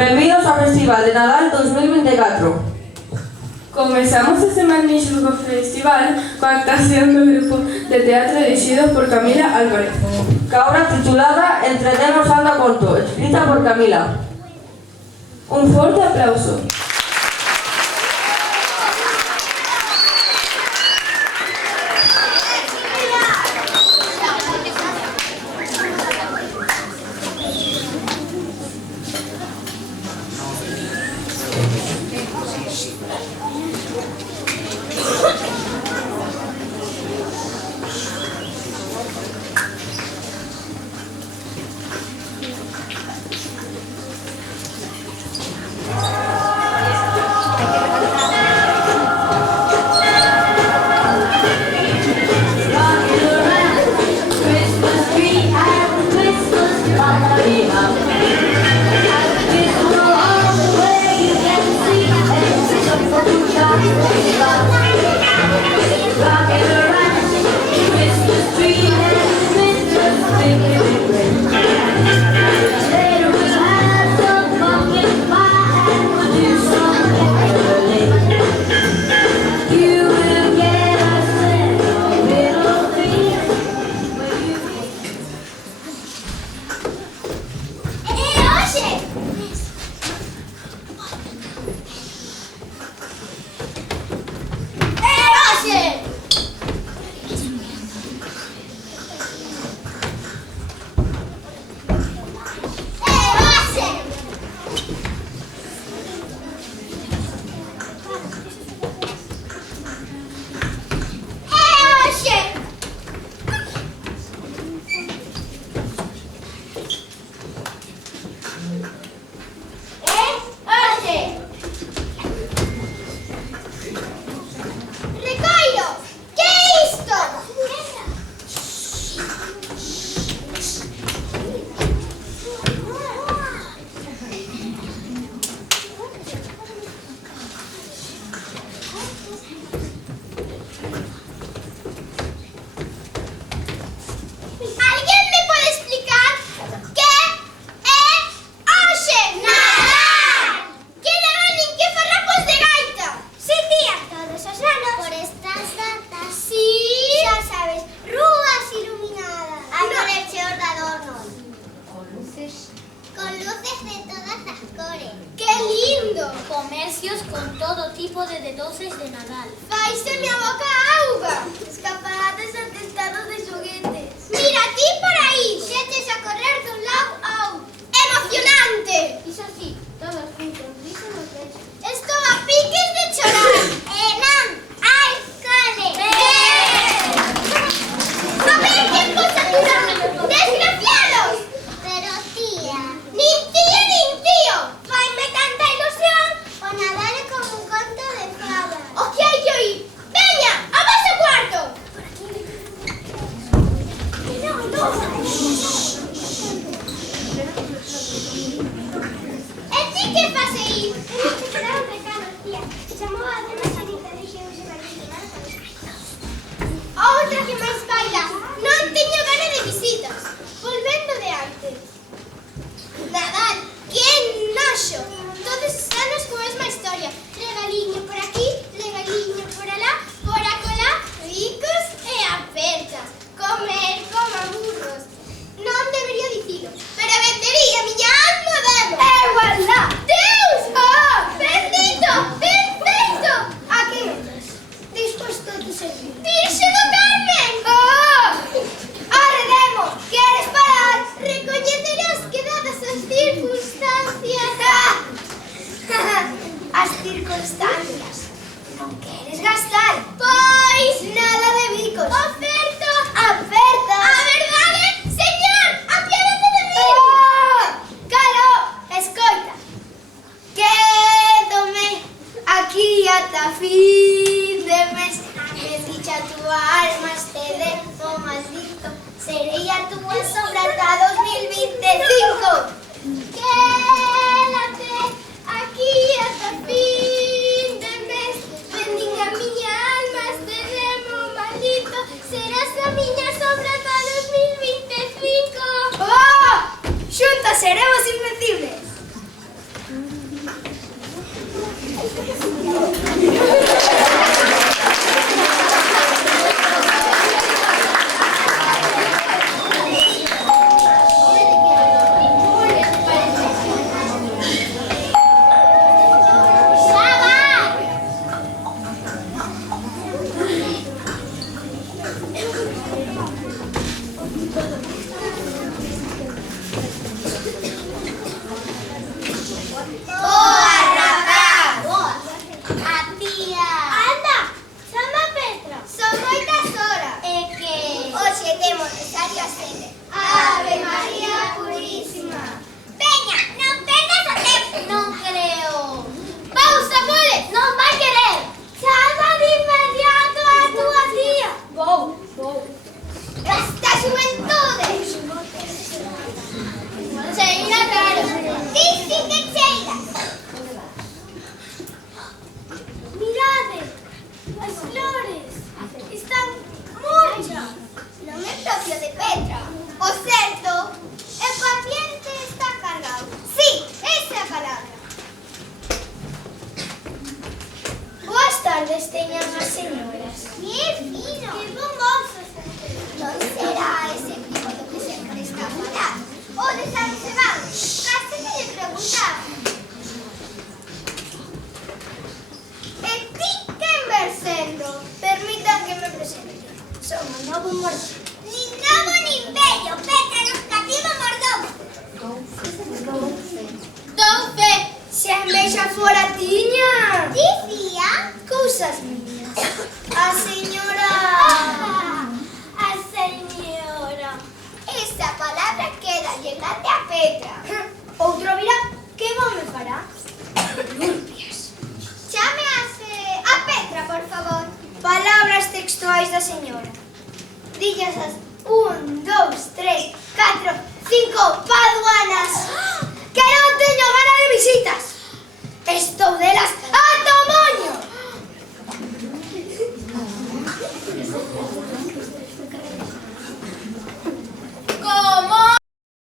Benvidos ao Festival de Nadal 2024. Comezamos este magnífico festival coa actuación do grupo de teatro dirixido por Camila Álvarez. Ca obra titulada Entretemos anda conto, escrita por Camila. Un forte aplauso. Comercios con todo tipo de dulces de Nadal. ¡Faise mi boca auga! Escaparates atestados de xoguetes. Mira ti por aí, xetes a correr dun lado a outro. ¡Emocionante! Iso así, todos juntos, dixo no pecho. Estou a piques de chorar. Non, hai cole. A ver quen vos aturame. Desgraciados! Pero tía... Nin tía nin tío. Faime tanta ilusión. O Nadal é como un conto de fadas. O que hai que oír? Veña, a vosso cuarto. E ti que fas aí? Esperaron recados, tía. Chamou a dona Sanita, deixeuse vacilar para os peitos. Outra que máis baila. Non teño gana de visitas. Volvendo de antes. Nadal, que noxo. Todos os anos coa mesma historia. Regaliño por aquí, regaliño por alá, por acolá, ricos e apertas. Comer como burros. Non debería dicilo, pero vendería miña alma demo. E voilà! Deus! Oh! Bendito! Perfecto! A que metas? Despois todo servir. Virxe do Carmen! Oh! Arredemos! Queres parar? Recoñecerás que dadas as circunstancias... As circunstancias. Non queres gastar? Pois nada de bicos. Oferto! Aperta! A verdade? Señor, apiádate de mí! Oh! Calo! Escoita. Quédome aquí ata fin de mes. Me dicha túa As flores están muchas. Non é propio de Petra. O certo, el paciente está cargado. Sí, esa é a palabra. Boas tardes, teñan as señoras. Que fino. Que bon mozo. Non será ese tipo do que sempre está falando. O de San Sebán. Case que lle preguntaba. E ti quen ves sendo? Permitan que me presente. Somos novo mordomo. Nin novo nin bello, Petra nos cativo mordomo. Douce, se a envexa fora tiña. Dicía cousas miñas. A señora... A señora... Esta palabra queda llegante a Petra. Outro virá, que bom me fará? Limpias. Chame a Petra, por favor. Palabras textuais da señora. Dillas as 1, 2, 3, 4, 5 paduanas. Que non teño gana de visitas. Estou delas